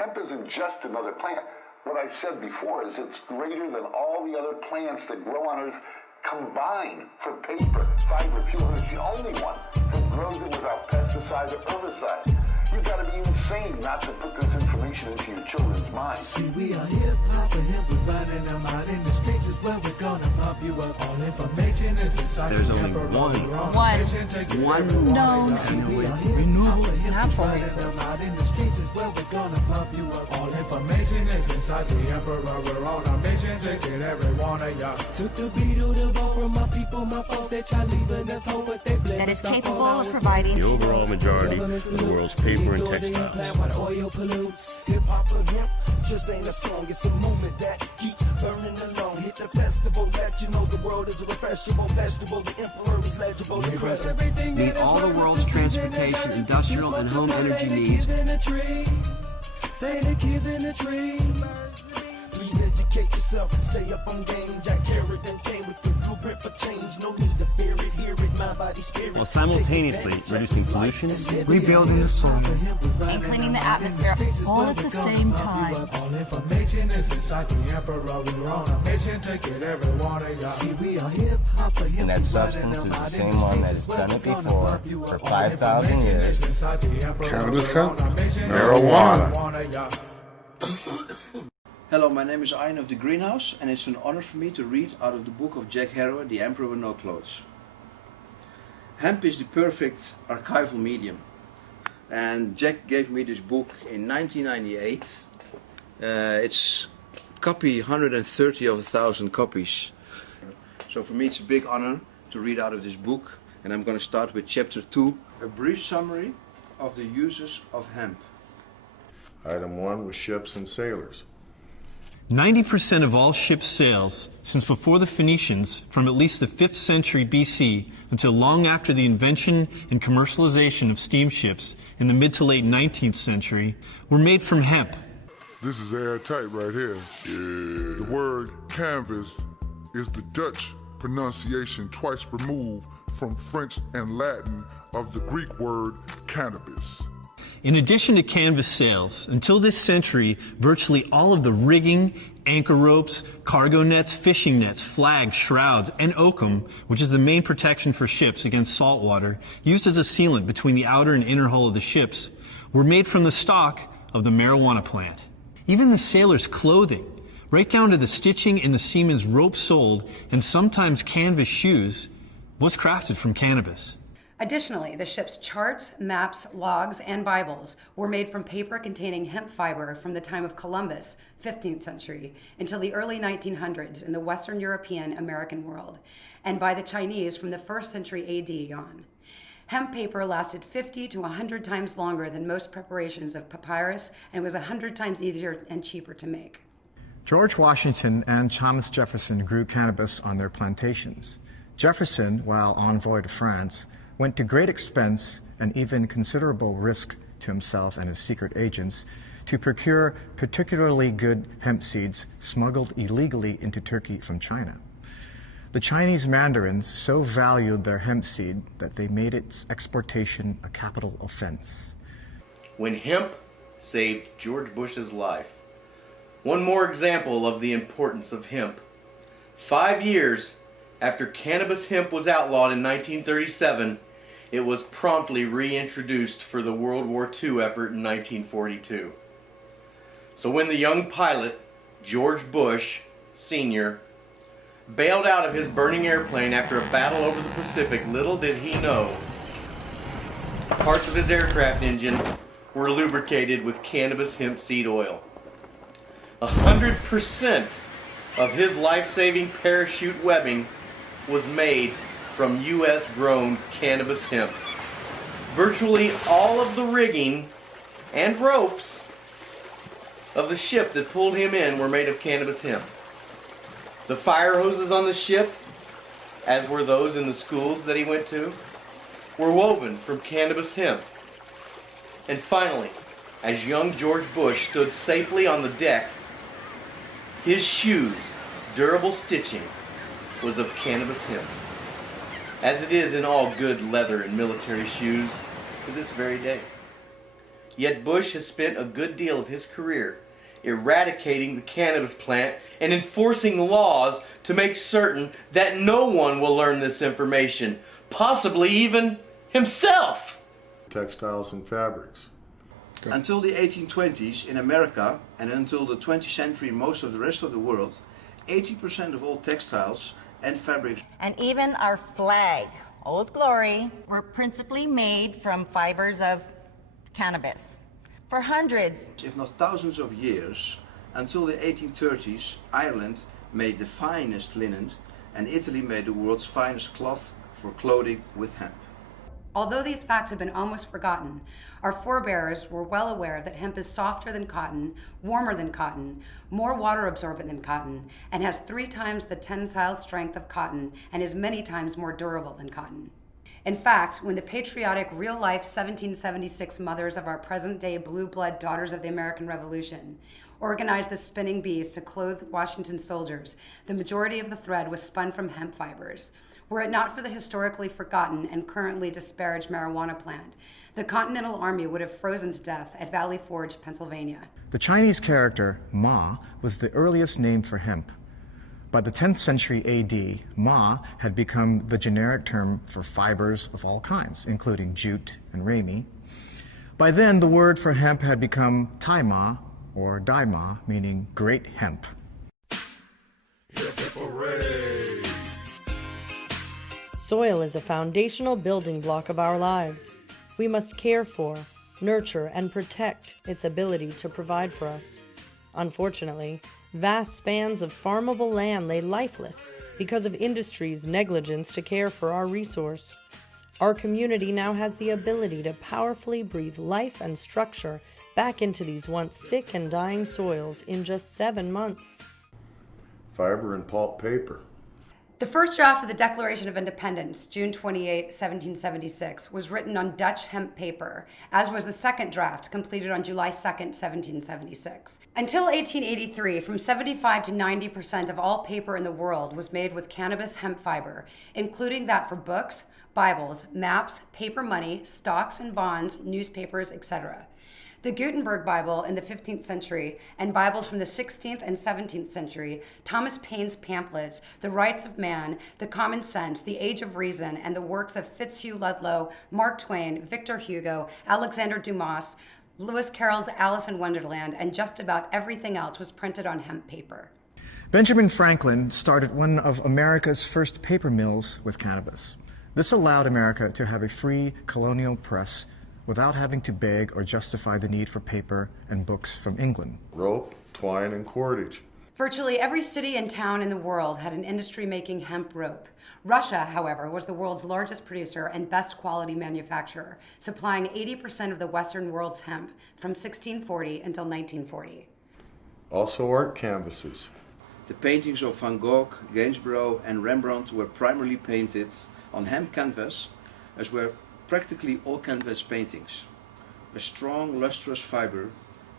Hemp isn't just another plant. What I said before is it's greater than all the other plants that grow on Earth combined for paper, fiber, fuel. It's the only one that grows it without pesticides or herbicides. You've got to be insane not to put this information into your children's minds. See, we are hip-hop and hemp, we're running them out in the streets is where we're gonna pump you up. All information is inside. There's only one known renewable natural resource. Out in the streets is where we're gonna pump you up. All information is inside the emperor. We're on a mission to get every one of y'all. Took the veto to vote from my people, my folks. They try leaving us home, but they blame That is capable of providing the overall majority of the world's paper and textiles. Oil pollutes. Hip-hop for hemp just ain't a song, it's a movement that keeps burning along. Hit the festival, let you know the world is a refreshable vegetable. The emperor is legible. Meet all the world's transportation, industrial, and home energy needs. Say the kids in the tree. Please educate yourself, stay up on game. Jack Carrot and Jane with the blueprint for change. No need to fear it, hear it, mind, body, spirit. While simultaneously reducing pollution, Rebuilding the soil, and cleaning the atmosphere all at the same time. All information is inside the emperor. We're on a mission to get every one of y'all. See, we are hip hop for hip. And that substance is the same one that has done it before for 5,000 years. Cannabis hemp? Marijuana. Hello, my name is Einen of the Greenhouse, and it's an honor for me to read out of the book of Jack Harrow, The Emperor with No Clothes. Hemp is the perfect archival medium, and Jack gave me this book in 1998. It's copy 130 of 1,000 copies. So for me it's a big honor to read out of this book, and I'm going to start with chapter 2, a brief summary of the uses of hemp. Item 1 was ships and sailors. 90% of all ship sails since before the Phoenicians, from at least the 5th century BC until long after the invention and commercialization of steamships in the mid to late 19th century, were made from hemp. This is airtight right here. Yeah. The word canvas is the Dutch pronunciation twice removed from French and Latin of the Greek word cannabis. In addition to canvas sails, until this century, virtually all of the rigging, anchor ropes, cargo nets, fishing nets, flags, shrouds, and oakum, which is the main protection for ships against salt water, used as a sealant between the outer and inner hull of the ships, were made from the stock of the marijuana plant. Even the sailors' clothing, right down to the stitching in the seamen's rope soled and sometimes canvas shoes, was crafted from cannabis. Additionally, the ship's charts, maps, logs, and Bibles were made from paper containing hemp fiber from the time of Columbus, 15th century, until the early 1900s in the Western European American world, and by the Chinese from the 1st century AD on. Hemp paper lasted 50 to 100 times longer than most preparations of papyrus and was 100 times easier and cheaper to make. George Washington and Thomas Jefferson grew cannabis on their plantations. Jefferson, while envoy to France, went to great expense and even considerable risk to himself and his secret agents to procure particularly good hemp seeds smuggled illegally into Turkey from China. The Chinese mandarins so valued their hemp seed that they made its exportation a capital offense. When hemp saved George Bush's life. One more example of the importance of hemp. 5 years after cannabis hemp was outlawed in 1937, it was promptly reintroduced for the World War II effort in 1942. So when the young pilot, George Bush, Sr., bailed out of his burning airplane after a battle over the Pacific, little did he know parts of his aircraft engine were lubricated with cannabis hemp seed oil. 100% of his life-saving parachute webbing was made from U.S.-grown cannabis hemp. Virtually all of the rigging and ropes of the ship that pulled him in were made of cannabis hemp. The fire hoses on the ship, as were those in the schools that he went to, were woven from cannabis hemp. And finally, as young George Bush stood safely on the deck, his shoes, durable stitching, was of cannabis hemp, as it is in all good leather and military shoes to this very day. Yet Bush has spent a good deal of his career eradicating the cannabis plant and enforcing laws to make certain that no one will learn this information, possibly even himself. Textiles and fabrics. Okay. Until the 1820s in America, and until the 20th century in most of the rest of the world, 80% of all textiles and fabrics, and even our flag, Old Glory, were principally made from fibers of cannabis. For hundreds, if not thousands of years, until the 1830s, Ireland made the finest linen, and Italy made the world's finest cloth for clothing with hemp. Although these facts have been almost forgotten, our forebears were well aware that hemp is softer than cotton, warmer than cotton, more water absorbent than cotton, and has 3 times the tensile strength of cotton and is many times more durable than cotton. In fact, when the patriotic, real-life 1776 mothers of our present-day blue blood daughters of the American Revolution organized the spinning bees to clothe Washington soldiers, the majority of the thread was spun from hemp fibers. Were it not for the historically forgotten and currently disparaged marijuana plant, the Continental Army would have frozen to death at Valley Forge, Pennsylvania. The Chinese character ma was the earliest name for hemp. By the 10th century AD, ma had become the generic term for fibers of all kinds, including jute and ramie. By then, the word for hemp had become tai ma, or dai ma, meaning great hemp. Soil is a foundational building block of our lives. We must care for, nurture, and protect its ability to provide for us. Unfortunately, vast spans of farmable land lay lifeless because of industry's negligence to care for our resource. Our community now has the ability to powerfully breathe life and structure back into these once sick and dying soils in just 7 months. Fiber and pulp paper. The first draft of the Declaration of Independence, June 28, 1776, was written on Dutch hemp paper, as was the second draft, completed on July 2, 1776. Until 1883, from 75 to 90% of all paper in the world was made with cannabis hemp fiber, including that for books, Bibles, maps, paper money, stocks and bonds, newspapers, etc. The Gutenberg Bible in the 15th century, and Bibles from the 16th and 17th century, Thomas Paine's pamphlets, The Rights of Man, The Common Sense, The Age of Reason, and the works of Fitzhugh Ludlow, Mark Twain, Victor Hugo, Alexander Dumas, Lewis Carroll's Alice in Wonderland, and just about everything else was printed on hemp paper. Benjamin Franklin started one of America's first paper mills with cannabis. This allowed America to have a free colonial press without having to beg or justify the need for paper and books from England. Rope, twine, and cordage. Virtually every city and town in the world had an industry making hemp rope. Russia, however, was the world's largest producer and best quality manufacturer, supplying 80% of the Western world's hemp from 1640 until 1940. Also art canvases. The paintings of Van Gogh, Gainsborough, and Rembrandt were primarily painted on hemp canvas, as were practically all canvas paintings. A strong, lustrous fiber,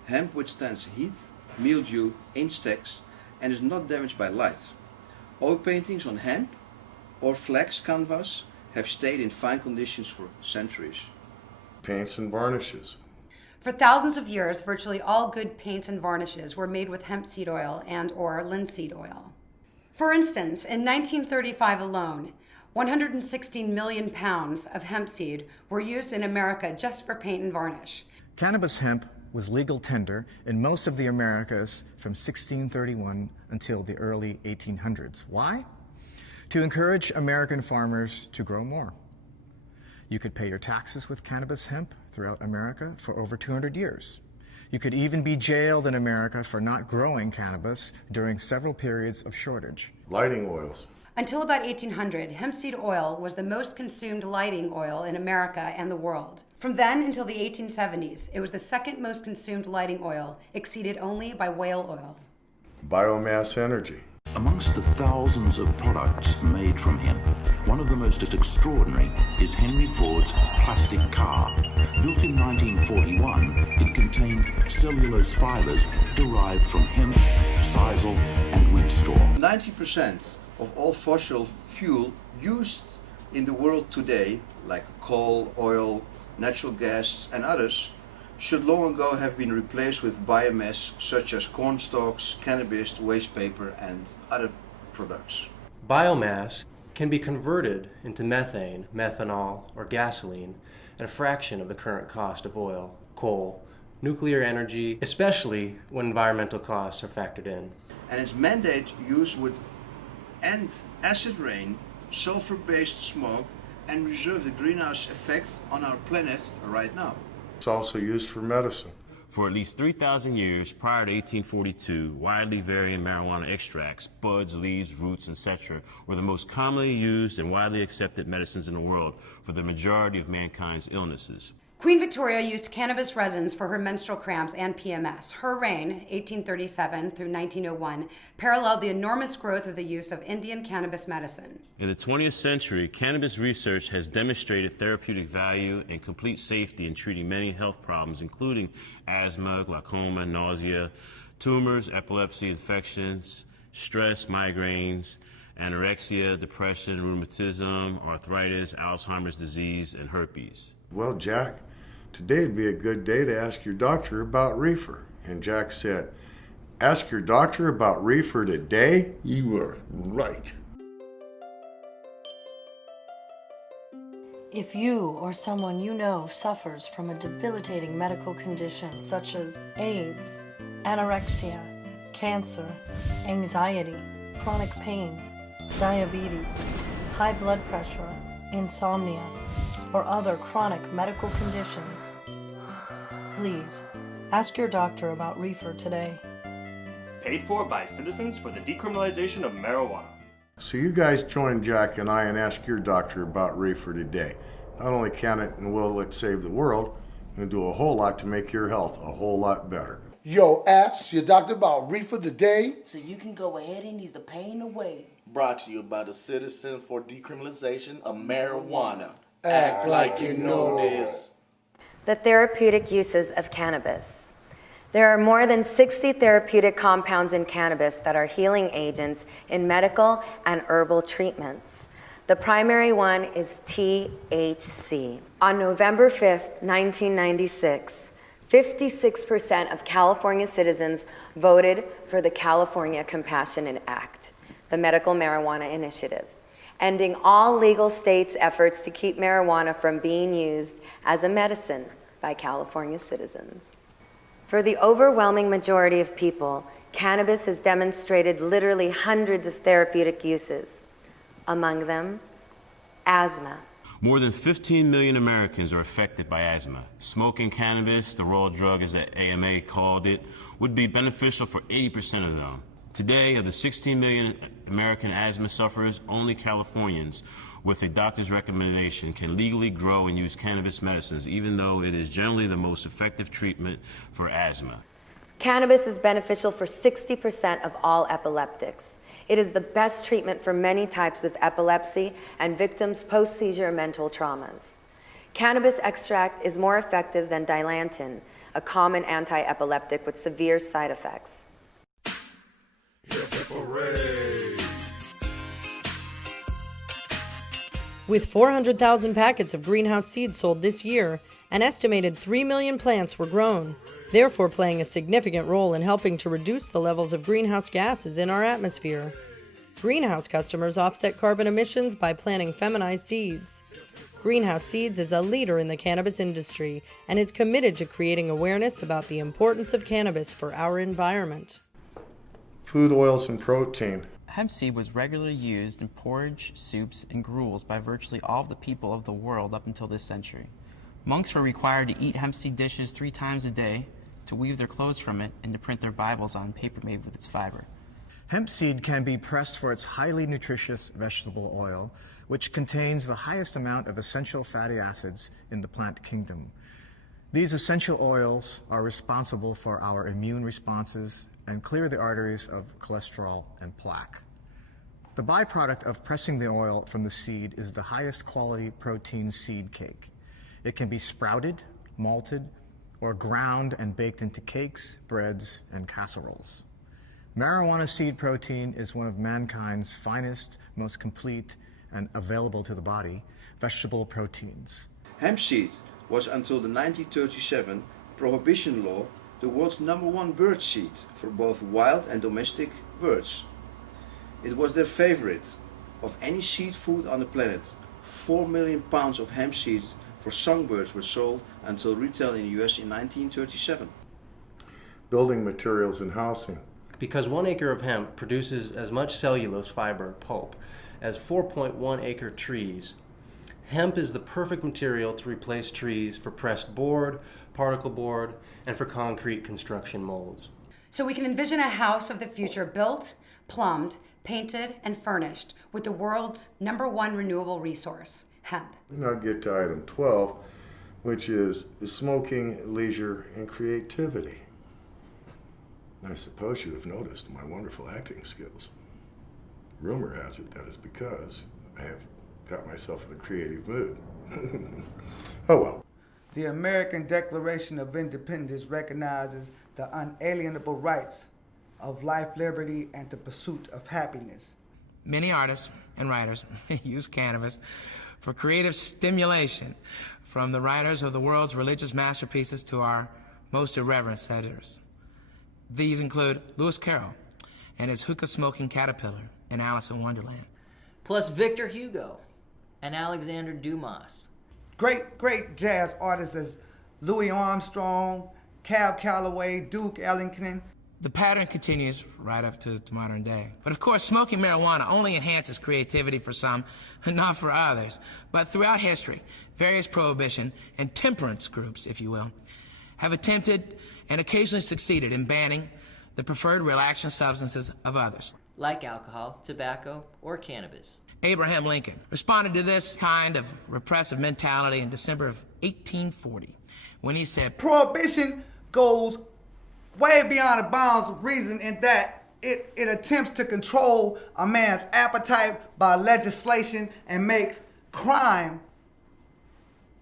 hemp withstands heat, mildew, insects, and is not damaged by light. Oil paintings on hemp or flax canvas have stayed in fine conditions for centuries. Paints and varnishes. For thousands of years, virtually all good paints and varnishes were made with hemp seed oil and or linseed oil. For instance, in 1935 alone, 116 million pounds of hemp seed were used in America just for paint and varnish. Cannabis hemp was legal tender in most of the Americas from 1631 until the early 1800s. Why? To encourage American farmers to grow more. You could pay your taxes with cannabis hemp throughout America for over 200 years. You could even be jailed in America for not growing cannabis during several periods of shortage. Lighting oils. Until about 1800, hemp seed oil was the most consumed lighting oil in America and the world. From then until the 1870s, it was the second most consumed lighting oil, exceeded only by whale oil. Biomass energy. Amongst the thousands of products made from hemp, one of the most extraordinary is Henry Ford's plastic car. Built in 1941, it contained cellulose fibers derived from hemp, sisal, and wheat straw. 90% of all fossil fuel used in the world today, like coal, oil, natural gas, and others, should long ago have been replaced with biomass such as corn stalks, cannabis, waste paper, and other products. Biomass can be converted into methane, methanol, or gasoline at a fraction of the current cost of oil, coal, nuclear energy, especially when environmental costs are factored in. And its mandate use would end acid rain, sulfur-based smoke, and reserve the greenhouse effect on our planet right now. It's also used for medicine. For at least 3,000 years prior to 1842, widely varying marijuana extracts, buds, leaves, roots, etc., were the most commonly used and widely accepted medicines in the world for the majority of mankind's illnesses. Queen Victoria used cannabis resins for her menstrual cramps and PMS. Her reign, 1837 through 1901, paralleled the enormous growth of the use of Indian cannabis medicine. In the 20th century, cannabis research has demonstrated therapeutic value and complete safety in treating many health problems, including asthma, glaucoma, nausea, tumors, epilepsy, infections, stress, migraines, anorexia, depression, rheumatism, arthritis, Alzheimer's disease, and herpes. Well, Jack, today'd be a good day to ask your doctor about reefer. And Jack said, ask your doctor about reefer today? You are right. If you or someone you know suffers from a debilitating medical condition such as AIDS, anorexia, cancer, anxiety, chronic pain, diabetes, high blood pressure, insomnia, or other chronic medical conditions, please ask your doctor about reefer today. Paid for by Citizens for the Decriminalization of Marijuana. So you guys join Jack and I and ask your doctor about reefer today. Not only can it and will it save the world, it'll do a whole lot to make your health a whole lot better. Yo, ask your doctor about reefer today, so you can go ahead and ease the pain away. Brought to you by the Citizens for Decriminalization of Marijuana. Act like you know this. The therapeutic uses of cannabis. There are more than 60 therapeutic compounds in cannabis that are healing agents in medical and herbal treatments. The primary one is THC. On November 5th, 1996, 56% of California citizens voted for the California Compassionate Act, the medical marijuana initiative, ending all legal states' efforts to keep marijuana from being used as a medicine by California citizens. For the overwhelming majority of people, cannabis has demonstrated literally hundreds of therapeutic uses. Among them, asthma. More than 15 million Americans are affected by asthma. Smoking cannabis, the raw drug as the AMA called it, would be beneficial for 80% of them. Today, of the 16 million American asthma sufferers, only Californians with a doctor's recommendation can legally grow and use cannabis medicines, even though it is generally the most effective treatment for asthma. Cannabis is beneficial for 60% of all epileptics. It is the best treatment for many types of epilepsy and victims' post-seizure mental traumas. Cannabis extract is more effective than Dilantin, a common anti-epileptic with severe side effects. With 400,000 packets of greenhouse seeds sold this year, an estimated 3 million plants were grown, therefore playing a significant role in helping to reduce the levels of greenhouse gases in our atmosphere. Greenhouse customers offset carbon emissions by planting feminized seeds. Greenhouse Seeds is a leader in the cannabis industry and is committed to creating awareness about the importance of cannabis for our environment. Food, oils, and protein. Hemp seed was regularly used in porridge, soups, and gruels by virtually all of the people of the world up until this century. Monks were required to eat hemp seed dishes 3 times a day, to weave their clothes from it, and to print their Bibles on paper made with its fiber. Hemp seed can be pressed for its highly nutritious vegetable oil, which contains the highest amount of essential fatty acids in the plant kingdom. These essential oils are responsible for our immune responses and clear the arteries of cholesterol and plaque. The byproduct of pressing the oil from the seed is the highest quality protein seed cake. It can be sprouted, malted, or ground and baked into cakes, breads, and casseroles. Marijuana seed protein is one of mankind's finest, most complete, and available to the body vegetable proteins. Hemp seed was until the 1937 prohibition law the world's #1 bird seed for both wild and domestic birds. It was their favorite of any seed food on the planet. 4 million pounds of hemp seeds for songbirds were sold until retail in the US in 1937. Building materials and housing. Because 1 acre of hemp produces as much cellulose fiber pulp as 4.1 acre trees, hemp is the perfect material to replace trees for pressed board, particle board, and for concrete construction molds. So we can envision a house of the future built, plumbed, painted, and furnished with the world's #1 renewable resource, hemp. We now get to item 12, which is smoking, leisure, and creativity. I suppose you have noticed my wonderful acting skills. Rumor has it that is because I have got myself in a creative mood. Oh well. The American Declaration of Independence recognizes the unalienable rights of life, liberty, and the pursuit of happiness. Many artists and writers use cannabis for creative stimulation, from the writers of the world's religious masterpieces to our most irreverent satirists. These include Lewis Carroll and his hookah-smoking caterpillar in Alice in Wonderland. Plus Victor Hugo and Alexander Dumas. Great jazz artists as Louis Armstrong, Cab Calloway, Duke Ellington. The pattern continues right up to modern day. But of course, smoking marijuana only enhances creativity for some, not for others. But throughout history, various prohibition and temperance groups, if you will, have attempted and occasionally succeeded in banning the preferred relaxing substances of others. Like alcohol, tobacco, or cannabis. Abraham Lincoln responded to this kind of repressive mentality in December of 1840 when he said, "Prohibition goes way beyond the bounds of reason in that it attempts to control a man's appetite by legislation and makes crime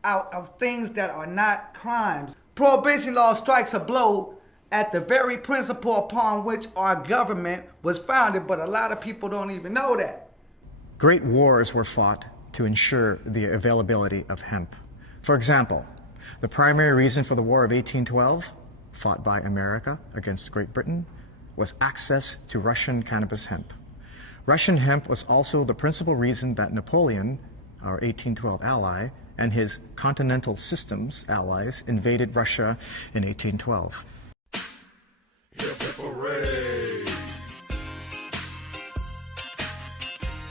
out of things that are not crimes. Prohibition law strikes a blow at the very principle upon which our government was founded, but a lot of people don't even know that." Great wars were fought to ensure the availability of hemp. For example, the primary reason for the War of 1812, fought by America against Great Britain, was access to Russian cannabis hemp. Russian hemp was also the principal reason that Napoleon, our 1812 ally, and his Continental Systems allies invaded Russia in 1812. Hip hip hooray!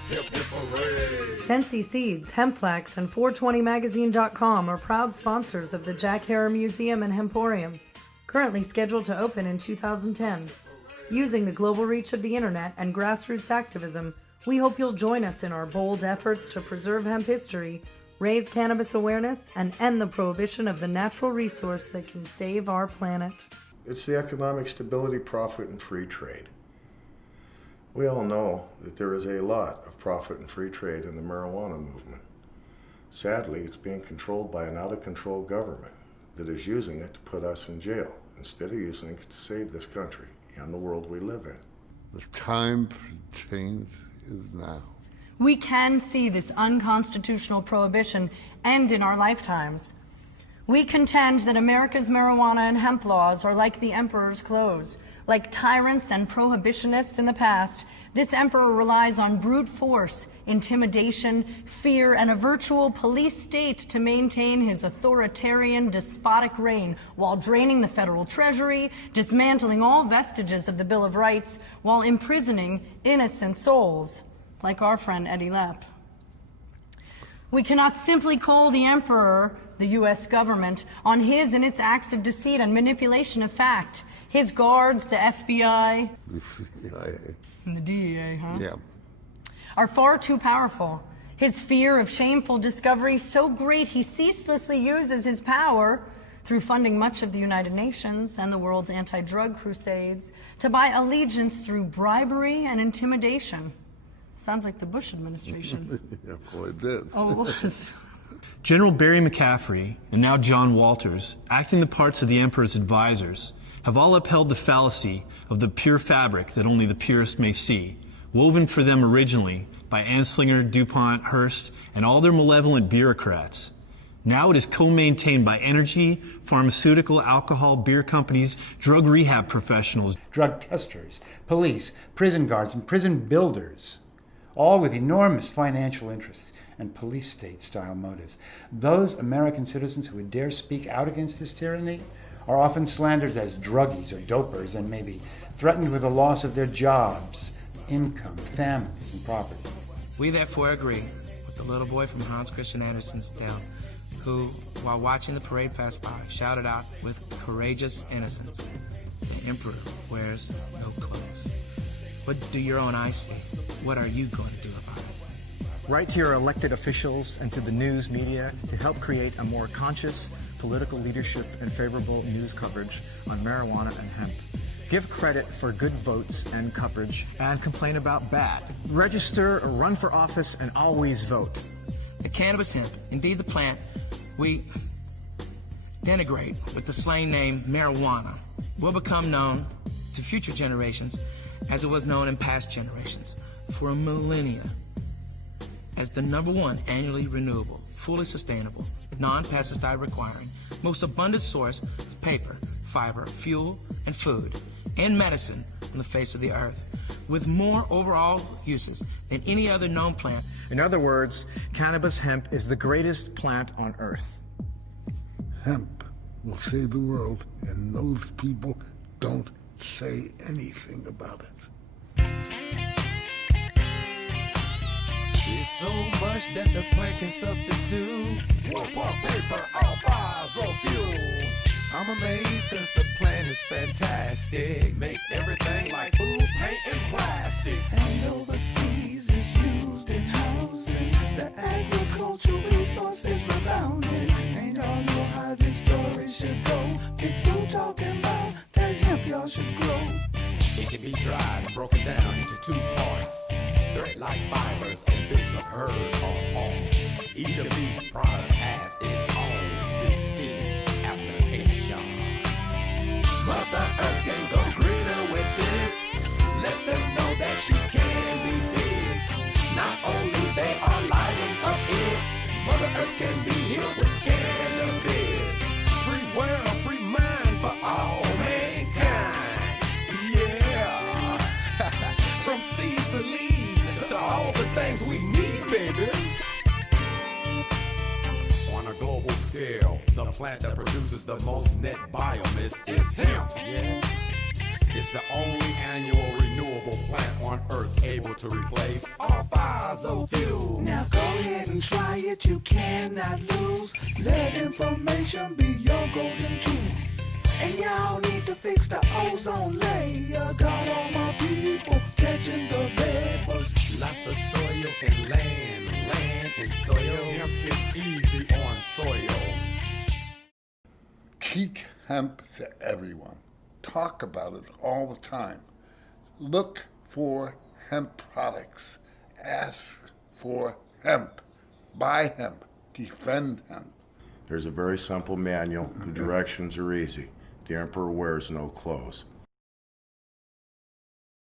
Hip hip hooray! Sensi Seeds, Hempflax, and 420magazine.com are proud sponsors of the Jack Herer Museum and Hemporium, currently scheduled to open in 2010. Using the global reach of the internet and grassroots activism, we hope you'll join us in our bold efforts to preserve hemp history, raise cannabis awareness, and end the prohibition of the natural resource that can save our planet. It's the economic stability, profit, and free trade. We all know that there is a lot of profit and free trade in the marijuana movement. Sadly, it's being controlled by an out-of-control government that is using it to put us in jail instead of using it to save this country and the world we live in. The time for change is now. We can see this unconstitutional prohibition end in our lifetimes. We contend that America's marijuana and hemp laws are like the emperor's clothes. Like tyrants and prohibitionists in the past, this emperor relies on brute force, intimidation, fear, and a virtual police state to maintain his authoritarian, despotic reign, while draining the federal treasury, dismantling all vestiges of the Bill of Rights, while imprisoning innocent souls, like our friend Eddie Lepp. We cannot simply call the emperor, the U.S. government, on his and its acts of deceit and manipulation of fact. His guards, the FBI, The CIA. and the DEA, huh? Yeah. Are far too powerful. His fear of shameful discovery so great he ceaselessly uses his power through funding much of the United Nations and the world's anti-drug crusades to buy allegiance through bribery and intimidation. Sounds like the Bush administration. Yeah, boy, it did. Oh, it was. General Barry McCaffrey and now John Walters, acting the parts of the emperor's advisors, have all upheld the fallacy of the pure fabric that only the purest may see, woven for them originally by Anslinger, DuPont, Hearst, and all their malevolent bureaucrats. Now it is co-maintained by energy, pharmaceutical, alcohol, beer companies, drug rehab professionals, drug testers, police, prison guards, and prison builders, all with enormous financial interests and police state-style motives. Those American citizens who would dare speak out against this tyranny are often slandered as druggies or dopers and may be threatened with the loss of their jobs, income, families, and property. We therefore agree with the little boy from Hans Christian Andersen's tale, who, while watching the parade pass by, shouted out with courageous innocence, "The emperor wears no clothes." What do your own eyes see? What are you going to do about it? Write to your elected officials and to the news media to help create a more conscious political leadership and favorable news coverage on marijuana and hemp. Give credit for good votes and coverage and complain about bad. Register or run for office and always vote. The cannabis hemp, indeed the plant, we denigrate with the slang name marijuana, will become known to future generations as it was known in past generations for a millennia as the #1 annually renewable, fully sustainable, non-pesticide requiring, most abundant source of paper, fiber, fuel, and food, and medicine on the face of the earth, with more overall uses than any other known plant. In other words, cannabis hemp is the greatest plant on earth. Hemp will save the world, and those people don't say anything about it. It's so much that the plant can substitute. Wood, pulp, paper, all fossil fuels. I'm amazed cause the plant is fantastic. Makes everything like food, paint, and plastic. And overseas is used in housing. The agricultural resources rebounding. And y'all know how this story should go. People talking about that hemp y'all should grow. It can be dried and broken down into 2 parts. Thread-like fibers and bits of herb or pulp. Each of these products has its own distinct applications. Mother Earth can go greener with this. Let them know that she can be this. Not only they are lighting up it, Mother Earth can be healed with cannabis. Free world, free mind for all mankind. Yeah. From seeds to leaves to all the things we need, baby. On a global scale, the plant that produces the most net biomass is hemp. Yeah. It's the only annual renewable plant on Earth able to replace all fossil fuels. Now go ahead and try it, you cannot lose. Let information be your golden tool. And y'all need to fix the ozone layer. Got all my people catching the vapors. Lots of soil and land and soil. Hemp is easy on soil. Teach hemp to everyone. Talk about it all the time. Look for hemp products. Ask for hemp. Buy hemp. Defend hemp. There's a very simple manual. The directions are easy. The emperor wears no clothes.